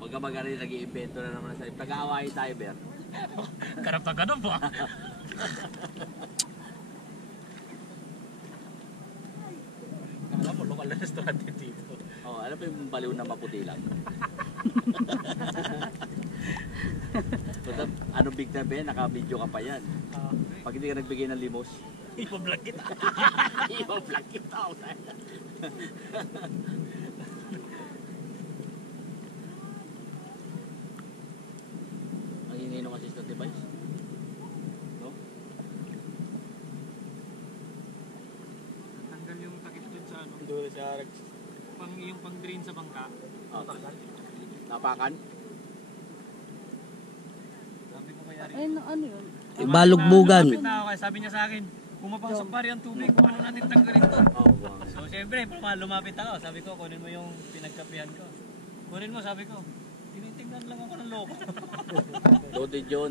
Huwag ka mag-aral, nag-i-invento na naman sa pag-aawain tayo, Ber. Karap na ganun ba? Alam mo, lokal na restaurant dito. Oh, alam mo yung baliw na maputi lang? Ano big na, Ben? Naka-video ka pa yan. Pag hindi ka nagbigay ng limos, Ipa-vlog kita. i-vlog kita. Ang ingay ng assistant device. No? Tanggal yung takip dun sa ano. Doon sa Yung pang-drain sa bangka. Oh, napakan? Sabi ko kaya rin. Ay, ano yun? Balugbugan. Lumapit na ako kaya sabi niya sa akin, kung mapasok pa rin ang tubig, kung ano natin tanggalin to. Oh, wow. So syempre, lumapit ako. Sabi ko, kunin mo yung pinagkapihan ko. Kunin mo, sabi ko. Tinitingnan lang ako ng loko. Loaded yun,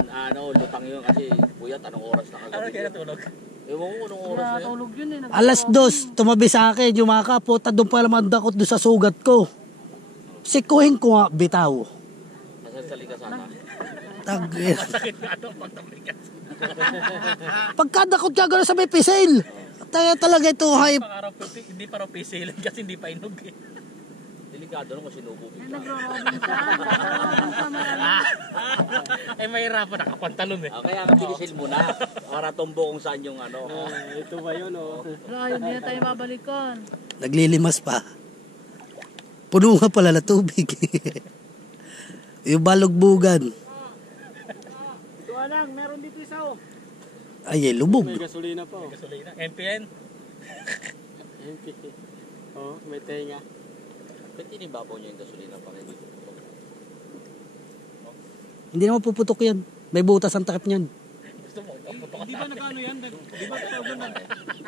lutang yun kasi puyat, anong oras na kagabi? Ano kaya natulog? Ewan ko anong oras na yun. Natulog yun eh. Alas 2, tumabi sa akin, yumaka po, doon pa naman dakot doon sa sugat ko. Sikuhin ko nga, bitaw. Nasasali ka sana. Masakit nga ito pag tablikas. Pagkadakot ka gano'n sa may pisil. Talaga ito, hype. Hindi pa raw pisilan kasi hindi pa inog eh. Delikado nung sinubo Ay, bigla. nagro-robin ka. Nagro-robin ka marami. Eh mahirapan, nakapantalon eh. Kaya nga pinisil mo na para tumbo kung saan yung ano. ito ba yun oh? Wala, yun, hindi na tayo babalikan. Naglilimas pa. Puno nga pala na tubig. Yung balugbugan. Ito lang, meron dito isa oh. Ay, lubog. May gasolina pa oh. Gasolina. NPN. Oh, may tenga. Ba't tinibabaw niya yung gasolina pa rin dito? Hindi naman puputok yan. May butas ang takip niyan. Gusto mo, putok Di ba nag-ano yan? Di ba tawag na?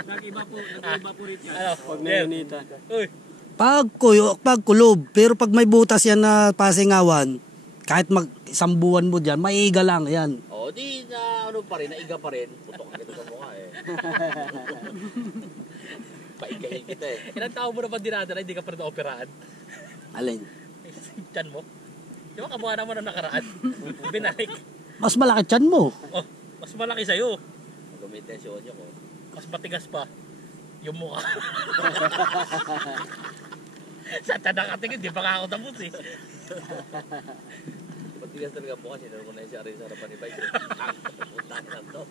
Nag-evaporate yan. Ano? Pag nainita. Uy, Pagkulob. Pero pag may butas yan na pasingawan, kahit isang buwan mo dyan, maiga lang yan. O, di na ano pa rin, naiga pa rin. Putok ka dito sa mukha eh. Paigahin kita eh. ilang taon mo na ba dinadala, hindi ka pa rin na-operahan? Alin? Tiyan mo? Di ba kabuha na mo na nakaraan? Binalik. Mas malaki tiyan mo. Oh, mas malaki sa'yo. Gamitin si Onyo ko. Mas matigas pa. Yung mukha. Sa tada katingin, di pa nga ako tapos eh. Matigas talaga po kasi naroon ko na yung si Arin sa harapan ni Bike. Puntahan na to.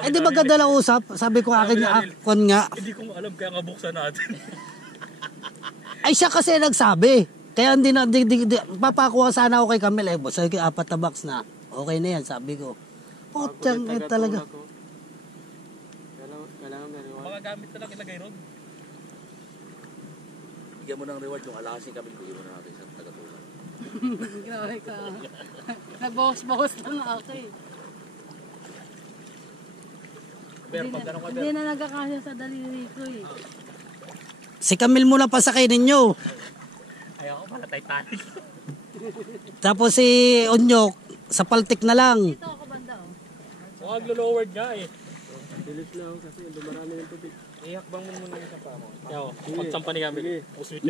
Eh di ba ganda lang usap? Sabi ko akin akon nga. Hindi ko alam kaya nga buksan natin. Ay siya kasi nagsabi. Kaya hindi na, papakuha sana ako kay Camille. Eh, sabi ko, 4 na box na. Okay na yan, sabi ko. Putang eh talaga. Kailangan meron. Mga gamit na lang ilagay ron. Bigyan mo ng reward yung alasin kami. Bigyan mo na natin sa tagatulad. Grabe ka. Nagbawas-bawas lang ako eh. Pero pag ganun ka, Hindi na nagkakasya sa daliri ko eh. Si Camille muna pasakay ninyo. ayaw ko pala Titanic. Tapos si Onyok, sa paltik na lang. Dito ako banda oh. So, aglo-lowered nga eh. Bilis lang kasi dumarami ng tubig. Ihakbang mo muna yung isang pa mo. Kaya pagsampa ni Camille. Sige. Uswit